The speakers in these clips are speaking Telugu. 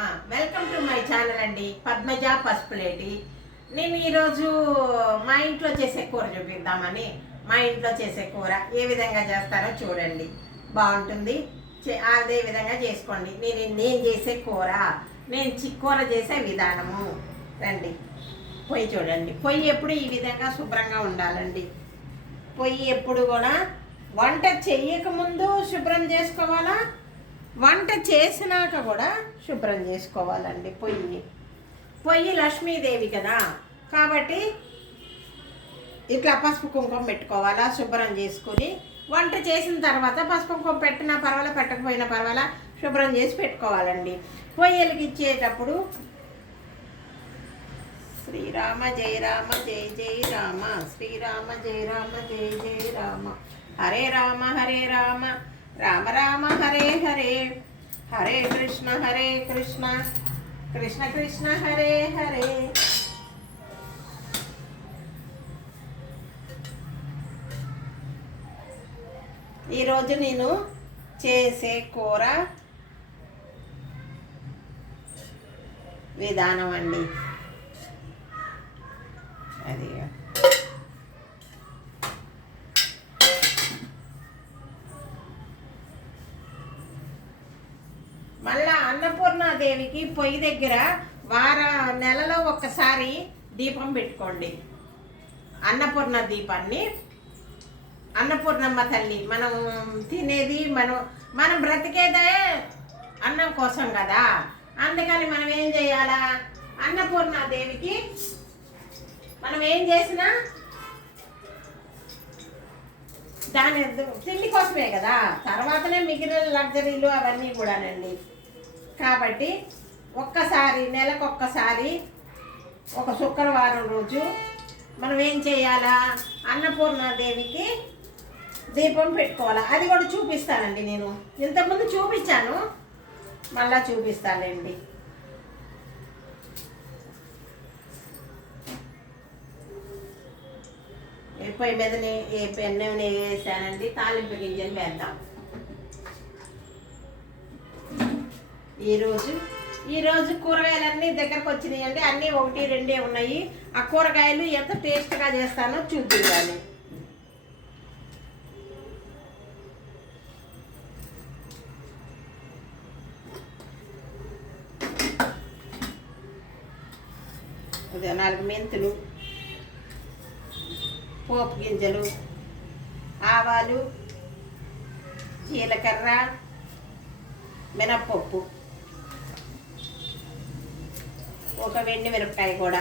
వెల్కమ్ టు మై ఛానల్ అండి. పద్మజ పసుపులేటి. నేను ఈరోజు మా ఇంట్లో చేసే కూర చూపిద్దామని మా ఇంట్లో చేసే కూర ఏ విధంగా చేస్తారో చూడండి. బాగుంటుంది. చే- అదే విధంగా చేసుకోండి. నేను నేను చేసే కూర నేను చిక్కూర చేసే విధానము. రండి. పొయ్యి చూడండి. పొయ్యి ఎప్పుడు ఈ విధంగా శుభ్రంగా ఉండాలండి? పొయ్యి ఎప్పుడు కూడా వంట చెయ్యకముందు శుభ్రం చేసుకోవాలా? వంట చేసినాక కూడా శుభ్రం చేసుకోవాలండి పొయ్యి. పొయ్యి లక్ష్మీదేవి కదా. కాబట్టి ఇట్లా పసుపు కుంకుమ పెట్టుకోవాలా శుభ్రం చేసుకుని వంట చేసిన తర్వాత పసుపు కుంకుమ పెట్టినా పర్వాలా పెట్టకపోయినా పర్వాలా శుభ్రం చేసి పెట్టుకోవాలండి. పొయ్యలకి ఇచ్చేటప్పుడు శ్రీరామ జయ రామ జయ జయ రామ శ్రీరామ జయ రామ జయ జయ రామ. హరే రామ హరే రామ. రామ రామ హరే హరే హరే కృష్ణ హరే కృష్ణ కృష్ణ కృష్ణ హరే హరే. ఈరోజు నేను చేసే కూర విధానం అండి అది మళ్ళా అన్నపూర్ణాదేవికి పొయ్యి దగ్గర వార నెలలో ఒక్కసారి దీపం పెట్టుకోండి. అన్నపూర్ణ దీపాన్ని. అన్నపూర్ణమ్మ తల్లి మనం తినేది మనం మనం బ్రతికేదే అన్నం కోసం కదా. అందుకని మనం ఏం చేయాలా? అన్నపూర్ణాదేవికి మనం ఏం చేసినా దాని తిండి కోసమే కదా. తర్వాతనే మిగిలిన లగ్జరీలు అవన్నీ కూడానండి. కాబట్టి ఒక్కసారి నెలకొక్కసారి ఒక శుక్రవారం రోజు మనం ఏం చేయాలా? అన్నపూర్ణాదేవికి దీపం పెట్టుకోవాలా? అది కూడా చూపిస్తానండి నేను. ఇంతకుముందు చూపించాను మళ్ళా చూపిస్తానండి ఏ పొయ్యి మీద ఏ పెన్ను వేసానండి తాలింపు గింజలు వేద్దాం. ఈరోజు ఈరోజు కూరగాయలన్నీ దగ్గరకు వచ్చినాయి అండి అన్నీ ఒకటి రెండే ఉన్నాయి. ఆ కూరగాయలు ఎంత టేస్ట్గా చేస్తానో చూద్దాం అదే నాలుగు మెంతులు పోపు గింజలు ఆవాలు జీలకర్ర మినప్పప్పు. ఒక వెండి మిరపకాయ కూడా.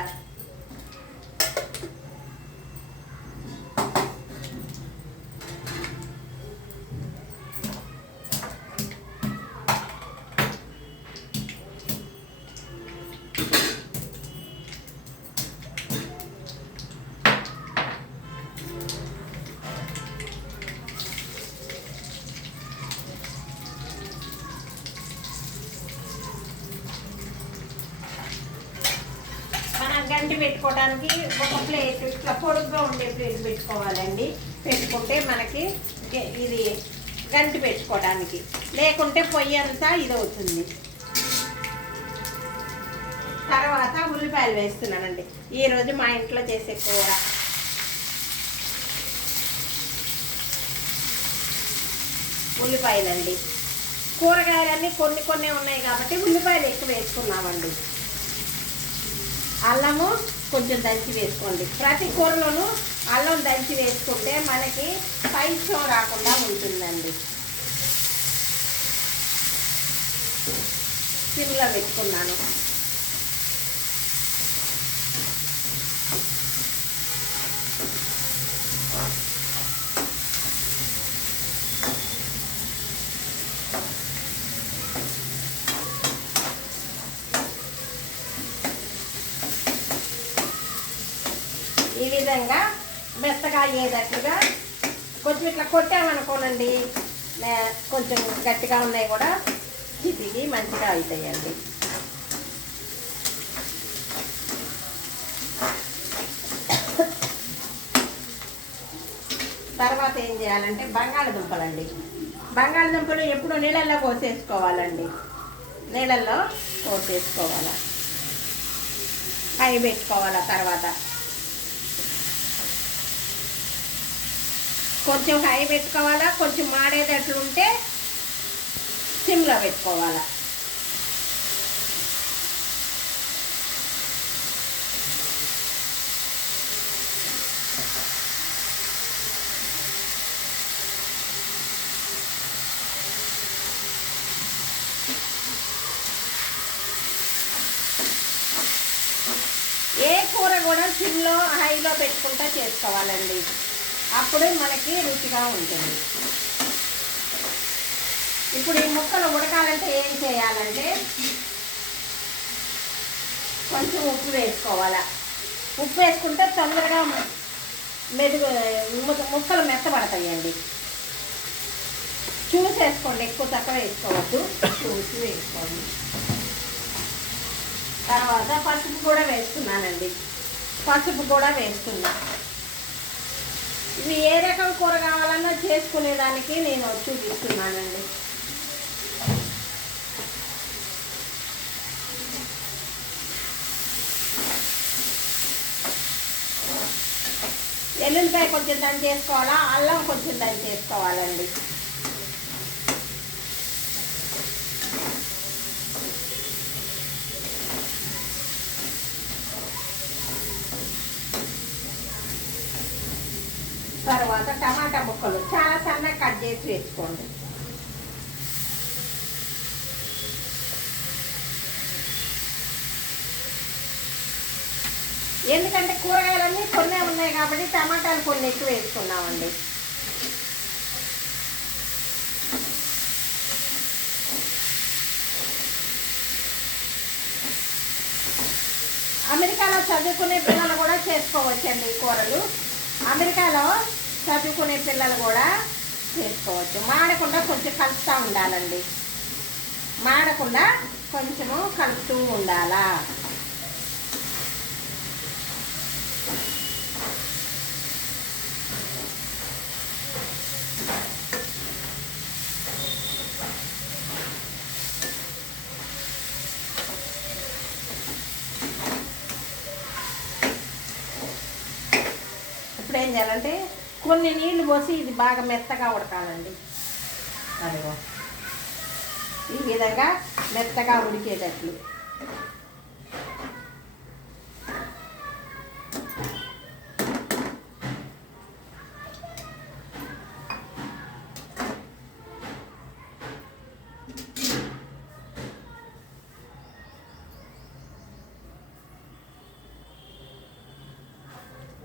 మనం పెట్టుకోవడానికి ఒక ప్లేట్ ఇట్లా పొడుగ్గా ఉండే ప్లేట్ పెట్టుకోవాలండి. పెట్టుకుంటే మనకి ఇది గంటి పెట్టుకోవడానికి. లేకుంటే పొయ్యి అంతా ఇది అవుతుంది తర్వాత ఉల్లిపాయలు వేస్తున్నానండి. ఈరోజు మా ఇంట్లో చేసే కూర. ఉల్లిపాయలండి. కూరగాయలన్నీ కొన్ని కొన్ని ఉన్నాయి కాబట్టి ఉల్లిపాయలు ఎక్కువ వేసుకున్నామండి. అల్లము కొంచెం దంచి వేసుకోండి. ప్రతి కూరలోనూ అల్లం దంచి వేసుకుంటే మనకి పైత్యం రాకుండా ఉంటుందండి. సిమ్లో పెట్టుకున్నాను ఈ విధంగా మెత్తగా అయ్యేటట్లుగా కొంచెం ఇట్లా కొట్టామనుకోనండి. కొంచెం గట్టిగా ఉన్నాయి కూడా. చితికి మంచిగా అవుతాయండి. తర్వాత ఏం చేయాలంటే బంగాళదుంపలండి. బంగాళదుంపలు ఎప్పుడు నీళ్ళల్లో కోసేసుకోవాలండి. నీళ్ళల్లో కోసేసుకోవాలి? అవి పెట్టుకోవాలి తర్వాత? కొంచెం హై పెట్టుకోవాలా కొంచెం మాడేటట్లుంటే సిమ్లో పెట్టుకోవాలా. ఏ కూర కూడా సిమ్లో హైలో పెట్టుకుంటా చేసుకోవాలండి. అప్పుడే మనకి రుచిగా ఉంటుంది. ఇప్పుడు ఈ ముక్కలు ఉడకాలంటే ఏం చేయాలంటే కొంచెం ఉప్పు వేసుకోవాలా. ఉప్పు వేసుకుంటే తొందరగా మెదుగు ము- ముక్కలు మెత్తబడతాయండి. చూసి వేసుకోండి ఎక్కువ తక్కువ వేసుకోవద్దు. చూసి వేసుకోండి. తర్వాత పసుపు కూడా వేస్తున్నానండి పసుపు కూడా వేసుకున్నాను మీకు ఏ రకం కూర కావాలన్నా చేసుకునేదానికి నేను చూపిస్తున్నానండి. ఎల్లుల్లిపాయ కొంచెం దాన్ని చేసుకోవాలా? అల్లం కొంచెం దంచి తర్వాత టమాటా ముక్కలు చాలా సన్నగా కట్ చేసి వేసుకోండి. ఎందుకంటే కూరగాయలన్నీ కొన్నే ఉన్నాయి కాబట్టి టమాటాలు కొన్ని ఎక్కువ వేసుకున్నామండి. అమెరికాలో చదువుకునే పిల్లలు కూడా చేసుకోవచ్చండి ఈ కూరలు. అమెరికాలో చదువుకునే పిల్లలు కూడా చేసుకోవచ్చు. మాడకుండా కొంచెం కలుపుతూ ఉండాలండి. మాడకుండా కొంచెము కలుపుతూ ఉండాలా? ఇప్పుడు ఏం చేయాలంటే కొన్ని నీళ్ళు పోసి ఇది బాగా మెత్తగా ఉడకాలండి. అదిగో. ఈ విధంగా మెత్తగా ఉడికేటట్లు.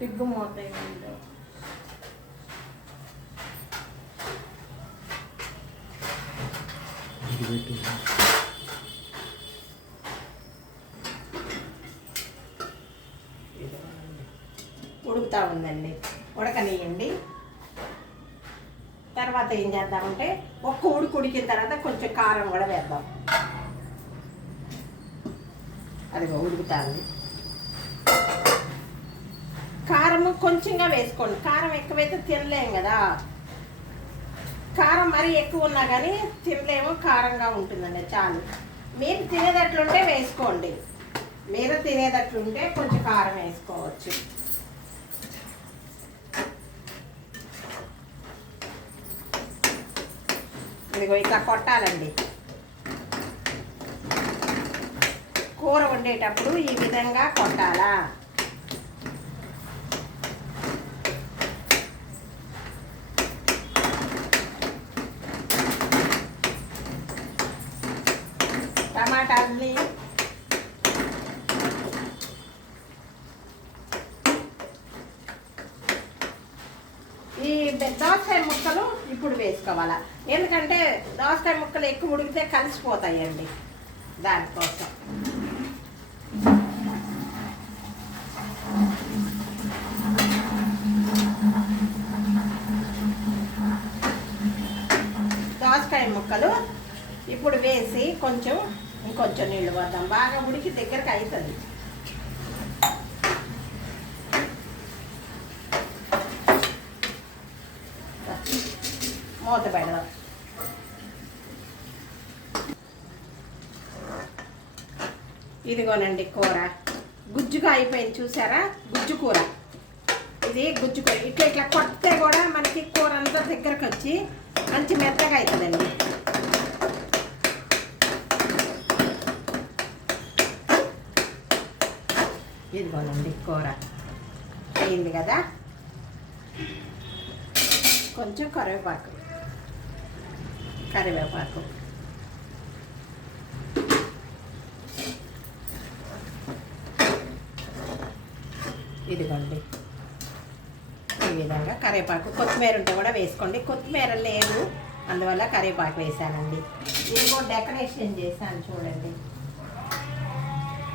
పిగ్గు మూత వేయండి. ఉడుకుతా ఉందండి. ఉడకనియండి తర్వాత ఏం చేద్దామంటే ఒక్క ఉడుకు ఉడికిన తర్వాత కొంచెం కారం కూడా వేద్దాం. అదిగో ఉడుకుతుంది కారము కొంచెంగా వేసుకోండి. కారం ఎక్కువైతే తినలేం కదా. కారం మరీ ఎక్కువ ఉన్నా కానీ తినలేము కారంగా ఉంటుందండి చాలు. మీరు తినేటట్లుంటే వేసుకోండి. మీరు తినేటట్లుంటే కొంచెం కారం వేసుకోవచ్చు. ఇదిగో ఇట్లా కొట్టాలండి. కూర వండేటప్పుడు ఈ విధంగా కొట్టాలా టమాటాలని ఈ బె- దోసకాయ ముక్కలు ఇప్పుడు ఎందుకంటే దోసకాయ ముక్కలు ఎక్కువ ఉడికితే కలిసిపోతాయండి. దానికోసం. దోసకాయ ముక్కలు ఇప్పుడు వేసి కొంచెం ఇంకొంచెం నీళ్ళు పోద్దాం. బాగా ఉడికి దగ్గరకు అవుతుంది మూత పెడదాం ఇదిగోనండి కూర. గుజ్జుగా అయిపోయింది చూసారా? గుజ్జు కూర. ఇది గుజ్జు కూర. ఇట్లా ఇట్లా కొడితే కూడా మనకి కూర అంతా దగ్గరకు వచ్చి మంచి మెత్తగా అవుతుందండి ఇదిగోనండి కూర. అయింది కదా? కొంచెం కరివేపాకు. కరివేపాకు. ఇదిగోండి. ఈ విధంగా కరివేపాకు కొత్తిమీర ఉంటే కూడా వేసుకోండి. కొత్తిమీర లేదు అందువల్ల కరివేపాకు వేసానండి. ఇదిగో డెకరేషన్ చేశాను చూడండి.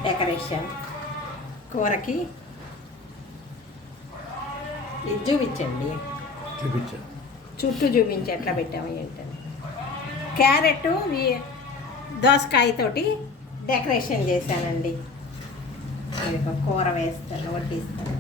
డెకరేషన్ కూరకి ఇది చూపించండి. చూపించు చుట్టూ చూపించి ఎట్లా పెట్టాము ఏంటని. క్యారెట్ వి- దోసకాయతోటి డెకరేషన్ చేశానండి. ఇదిగో కూర వేస్తాను వడ్డిస్తాను.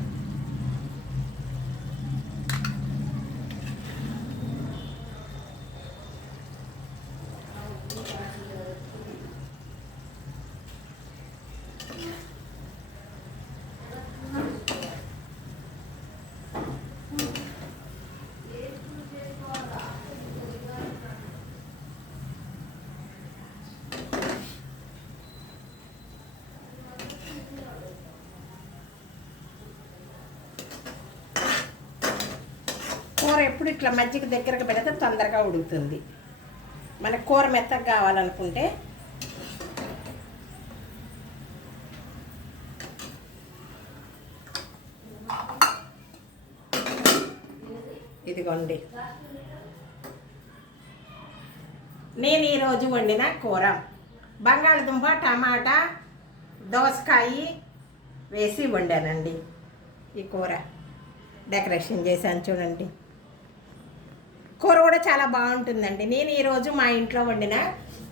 కూర ఎప్పుడు ఇట్లా మజ్జిగ దగ్గరకు పెడితే తొందరగా ఉడుకుతుంది. మనకు కూర మెత్తగా కావాలనుకుంటే ఇదిగోండి. నేను ఈరోజు వండిన కూర. బంగాళదుంప టమాటా దోసకాయ వేసి వండానండి ఈ కూర. డెకరేషన్ చేశాను చూడండి. కూర కూడా చాలా బాగుంటుందండి. నేను ఈరోజు మా ఇంట్లో వండిన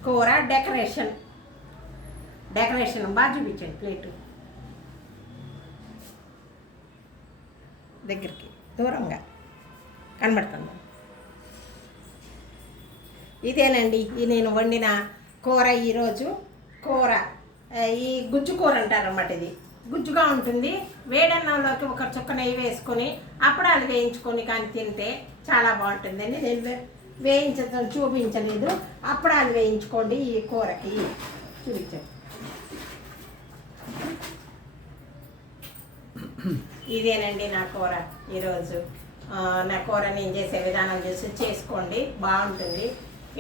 కూర డెకరేషన్. డెకరేషన్ బాగా చూపించండి ప్లేటు. దగ్గరికి దూరంగా కనబడుతుంది. ఇదేనండి ఈ నేను వండిన కూర ఈరోజు కూర ఈ గుజ్జు కూర అంటారు అన్నమాట ఇది. గుజ్జుగా ఉంటుంది. వేడన్నంలోకి ఒక చుక్క నెయ్యి వేసుకొని అప్పడాలు వేయించుకొని కానీ తింటే చాలా బాగుంటుందండి. నేను వేయించడం చూపించలేదు. అప్పడాలు వేయించుకోండి ఈ కూరకి. చూపించండి. ఇదేనండి నా కూర ఈరోజు. నా కూర నేను చేసే విధానం చూసి చేసుకోండి. బాగుంటుంది.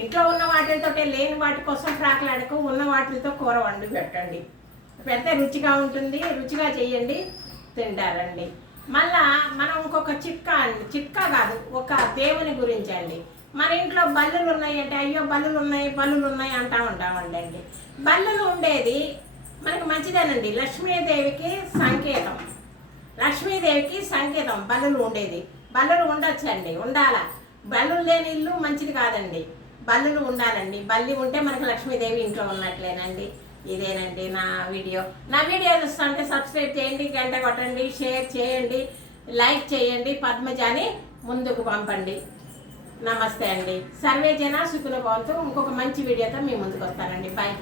ఇంట్లో ఉన్న వాటితో లేని వాటి కోసం ప్రాకలాడకు ఉన్న వాటితో కూర వండి పెట్టండి. పెడితే రుచిగా ఉంటుంది. రుచిగా చేయండి. తింటారండి. మళ్ళా మనం ఇంకొక చిట్కా అండి. చిట్కా కాదు ఒక దేవుని గురించి అండి. మన ఇంట్లో బల్లులు ఉన్నాయి అంటే అయ్యో బల్లులు ఉన్నాయి బల్లులు ఉన్నాయి అంటా ఉంటామండి అండి. బల్లులు ఉండేది మనకి మంచిదేనండి. లక్ష్మీదేవికి సంకేతం. లక్ష్మీదేవికి సంకేతం బల్లులు ఉండేది. బల్లులు ఉండొచ్చండి ఉండాల? బల్లులు లేని ఇల్లు మంచిది కాదండి. బల్లులు ఉండాలండి. బల్లి ఉంటే మనకి లక్ష్మీదేవి ఇంట్లో ఉన్నట్లేనండి. ఇదేనండి నా వీడియో. నా వీడియో చూస్తుంటే సబ్స్క్రైబ్ చేయండి గంట కొట్టండి షేర్ చేయండి లైక్ చేయండి పద్మజాని ముందుకు పంపండి. నమస్తే అండి. సర్వే జన సుఖుల బాగుతూ ఇంకొక మంచి వీడియోతో మీ ముందుకు వస్తానండి. బాయ్